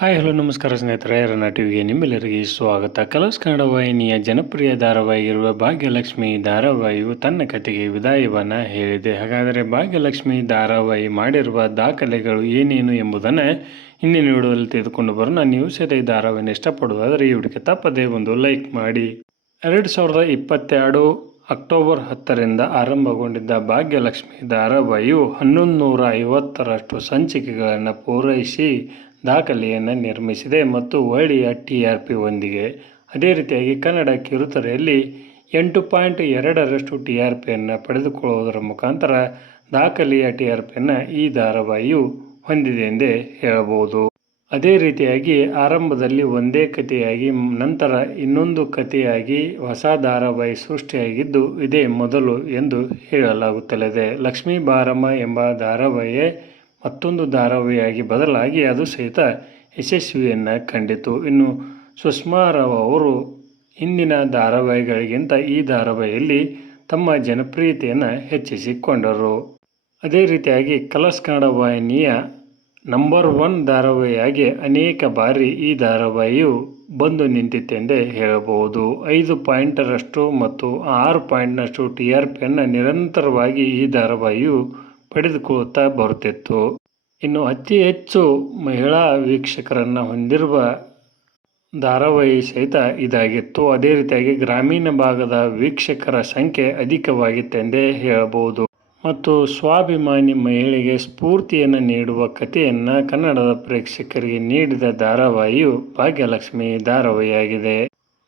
Hi hello ನಮಸ್ಕಾರ ಸ್ನೇಹಿತರೆ, ರನ್ನ ಟಿವಿಗೆ ನಿಮ್ಮೆಲ್ಲರಿಗೆ ಸ್ವಾಗತ. ಕಲರ್ಸ್ ಕನ್ನಡ ವಾಹಿನಿಯ ಜನಪ್ರಿಯ ಧಾರಾವಾಹಿಯಿರುವ ಭಾಗ್ಯಲಕ್ಷ್ಮಿ ಧಾರಾವಾಹಿಯು ತನ್ನ ಕಥೆಗೆ ವಿದಾಯವನ್ನು ಹೇಳಿದೆ. ಹಾಗಾದರೆ ಭಾಗ್ಯಲಕ್ಷ್ಮಿ ಧಾರಾವಾಹಿ ಮಾಡಿರುವ ದಾಖಲೆಗಳು ಏನೇನು ಎಂಬುದನ್ನು ಇಂದಿನ ವಿಡಿಯೋದಲ್ಲಿ ತೆಗೆದುಕೊಂಡು ಬರೋಣ. ನೀವು ಸಹಿತ ಈ ಧಾರಾವಾಹಿನ ಇಷ್ಟಪಡುವುದಾದರೆ ಈ ವಿಡಿಯೋಕ್ಕೆ ತಪ್ಪದೇ ಒಂದು ಲೈಕ್ ಮಾಡಿ. 2022 ಅಕ್ಟೋಬರ್ 10ರಿಂದ ಆರಂಭಗೊಂಡಿದ್ದ ಭಾಗ್ಯಲಕ್ಷ್ಮಿ ಧಾರಾವಾಹಿಯು 1150ರಷ್ಟು ಸಂಚಿಕೆಗಳನ್ನು ಪೂರೈಸಿ ದಾಖಲೆಯನ್ನು ನಿರ್ಮಿಸಿದೆ ಮತ್ತು ಒಳ್ಳೆಯ TRP ಹೊಂದಿದೆ. ಅದೇ ರೀತಿಯಾಗಿ ಕನ್ನಡ ಕಿರುತೆರೆಯಲ್ಲಿ 8.2ರಷ್ಟು TRPಯನ್ನು ಪಡೆದುಕೊಳ್ಳುವುದರ ಮುಖಾಂತರ ದಾಖಲೆಯ TRPಯನ್ನು ಈ ಧಾರಾವಾಹಿಯು ಹೊಂದಿದೆ ಎಂದೇ ಹೇಳಬಹುದು. ಅದೇ ರೀತಿಯಾಗಿ ಆರಂಭದಲ್ಲಿ ಒಂದೇ ಕಥೆಯಾಗಿ ನಂತರ ಇನ್ನೊಂದು ಕಥೆಯಾಗಿ ಹೊಸ ಧಾರಾವಾಹಿ ಸೃಷ್ಟಿಯಾಗಿದ್ದು ಇದೇ ಮೊದಲು ಎಂದು ಹೇಳಲಾಗುತ್ತಲಿದೆ. ಲಕ್ಷ್ಮೀ ಬಾರಮ್ಮ ಎಂಬ ಧಾರಾವಾಹಿಯೇ ಮತ್ತೊಂದು ಧಾರಾವಾಹಿಯಾಗಿ ಬದಲಾಗಿ ಅದು ಸಹಿತ ಯಶಸ್ವಿಯನ್ನು ಕಂಡಿತು. ಇನ್ನು ಸುಷ್ಮಾ ರಾವ್ ಅವರು ಹಿಂದಿನ ಧಾರಾವಾಹಿಗಳಿಗಿಂತ ಈ ಧಾರಾವಾಹಿಯಲ್ಲಿ ತಮ್ಮ ಜನಪ್ರಿಯತೆಯನ್ನು ಹೆಚ್ಚಿಸಿಕೊಂಡರು. ಅದೇ ರೀತಿಯಾಗಿ ಕಲರ್ಸ್ ಕನ್ನಡ ವಾಹಿನಿಯ ನಂಬರ್ 1 ಧಾರಾವಾಹಿಯಾಗಿ ಅನೇಕ ಬಾರಿ ಈ ಧಾರಾವಾಹಿಯು ಬಂದು ನಿಂತಿತೆಂದೇ ಹೇಳಬಹುದು. 5 ಪಾಯಿಂಟರಷ್ಟು ಮತ್ತು 6 ಪಾಯಿಂಟ್ನಷ್ಟು TRPಯನ್ನು ನಿರಂತರವಾಗಿ ಈ ಧಾರಾವಾಹಿಯು ಪಡೆದುಕೊಳ್ಳುತ್ತಾ ಬರುತ್ತಿತ್ತು. ಇನ್ನು ಅತಿ ಹೆಚ್ಚು ಮಹಿಳಾ ವೀಕ್ಷಕರನ್ನು ಹೊಂದಿರುವ ಧಾರಾವಾಹಿ ಸಹಿತ ಇದಾಗಿತ್ತು. ಅದೇ ರೀತಿಯಾಗಿ ಗ್ರಾಮೀಣ ಭಾಗದ ವೀಕ್ಷಕರ ಸಂಖ್ಯೆ ಅಧಿಕವಾಗಿತ್ತೆಂದೇ ಹೇಳಬಹುದು. ಮತ್ತು ಸ್ವಾಭಿಮಾನಿ ಮಹಿಳೆಗೆ ಸ್ಫೂರ್ತಿಯನ್ನು ನೀಡುವ ಕಥೆಯನ್ನು ಕನ್ನಡದ ಪ್ರೇಕ್ಷಕರಿಗೆ ನೀಡಿದ ಧಾರಾವಾಹಿಯು ಭಾಗ್ಯಲಕ್ಷ್ಮಿ ಧಾರಾವಾಹಿಯಾಗಿದೆ.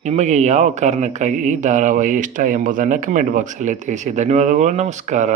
ನಿಮಗೆ ಯಾವ ಕಾರಣಕ್ಕಾಗಿ ಈ ಧಾರಾವಾಹಿ ಇಷ್ಟ ಎಂಬುದನ್ನು ಕಮೆಂಟ್ ಬಾಕ್ಸಲ್ಲಿ ತಿಳಿಸಿ. ಧನ್ಯವಾದಗಳು. ನಮಸ್ಕಾರ.